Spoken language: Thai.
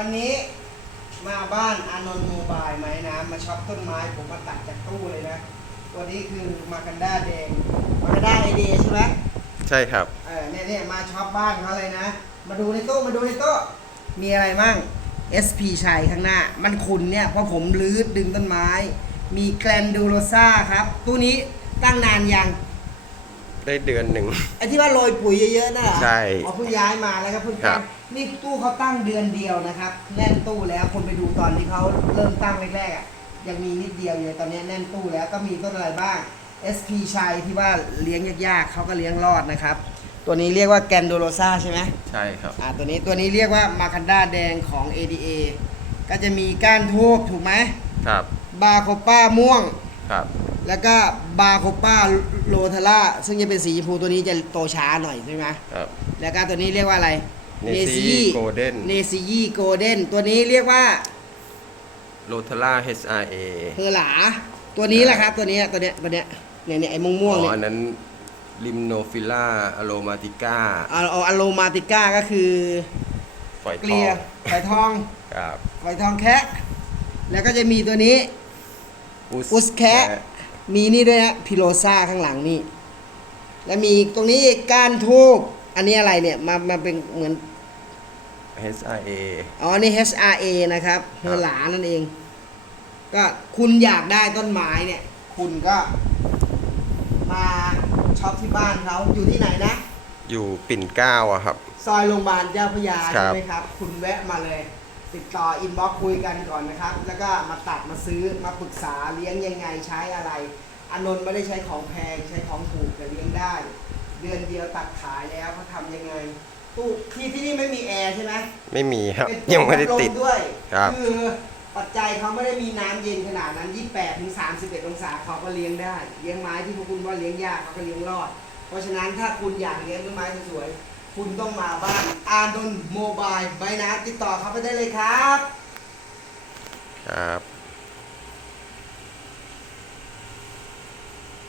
วันนี้มาบ้านอานนท์โมบายไม้น้ำมาช็อปต้นไม้ผมมาตัดจากตู้เลยนะตัวนี้คือมากันด้าแดงมากันด้าไอเดียใช่ไหมใช่ครับเออเนี่ยเนี่ยมาช็อปบ้านเขาเลยนะ มาดูในตู้มาดูในตู้มีอะไรมั่ง SP ชัยข้างหน้า มันขุนเนี่ยเพราะผมรื้อดึงต้นไม้ มีแกลนดูโรซ่าครับ ตู้นี้ตั้งนานยัง ได้เดือนหนึ่ง ไอ้ที่ว่าโรยปุ๋ยเยอะๆน่ะเหรอใช่อ๋อเพิ่งย้ายมาแล้วครับเพิ่งครับนี่ตู้เขาตั้งเดือนเดียวนะครับ แน่นตู้แล้วคนไปดูตอนที่เขาเริ่มตั้งแรกๆอะยังมีนิดเดียวอยู่เลยตอนนี้แน่นตู้แล้วก็มีต้นอะไรบ้าง SP ชัยที่ว่าเลี้ยงยากๆเขาก็เลี้ยงรอดนะครับ ตัวนี้เรียกว่าแกนโดโรซาใช่ไหม ใช่ครับ อ่าตัวนี้ตัวนี้เรียกว่ามาคันด้าแดงของ ADA ก็จะมีก้านทูบถูกไหมครับ บาโคป้าม่วง ครับ แล้วก็บาโคป้าโรทาร่าซึ่งจะเป็นสีชมพูตัวนี้จะโตช้าหน่อยใช่ไหมครับ แล้วก็ตัวนี้เรียกว่าอะไร Nesi Golden เนซียีโกลเด้นตัวนี้เรียกว่าโรทาร่า HRA เฮอหลา ตัวนี้แหละครับตัวนี้ตัวเนี้ยตัวเนี้ยเนี่ยเนี่ยไอ้ม่วงม่วงๆอ๋เนี่อยอันนั้นลิมโนฟิล่าอโรมาติก้าเอาเอาอะโลมาติก้าก็คือฝอยเกทลีอยงไฝทองครับไฝทองแคะแล้วก็จะมีตัวนี้ อุสแคะ มีนี่ด้วยนะพิโลซ่าข้างหลังนี่ แล้วมีตรงนี้อีกก้านทูบอันนี้อะไรเนี่ยมามาเป็นเหมือน HRA อ๋อ นี่ HRA นะครับเฮอหลานั่นเอง ก็คุณอยากได้ต้นไม้เนี่ย คุณก็มาช็อปที่บ้านเขาอยู่ที่ไหนนะ อยู่ปิ่นเกล้าอะครับ ซอยโรงพยาบาลเจ้าพระยาครัใช่บไหมครับ คุณแวะมาเลย ติดต่ออินบ็อกคุยกันก่อนนะครับ แล้วก็มาตัดมาซื้อมาปรึกษาเลี้ยงยังไงใช้อะไรอานนท์ไม่ได้ใช้ของแพงใช้ของถูกแต่เลี้ยงได้ เดือนเดียวตัดขายแล้วเขาทำยังไงตู้ที่ที่นี่ไม่มีแอร์ใช่ไหมไม่มีครับ เป็นยังไม่ได้ติด พัลด้วยครับ คือปัจจัยเขาไม่ได้มีน้ำเย็นขนาดนั้น 28ถึง31 องศาเขาก็เลี้ยงได้ เลี้ยงไม้ที่พวกคุณว่าเลี้ยงยากเขาก็เลี้ยงรอด เพราะฉะนั้นถ้าคุณอยากเลี้ยงต้นไม้สวยๆ คุณต้องมาบ้านอาดนโมบายใบนะติดต่อเขาไปได้เลยครับ ครับ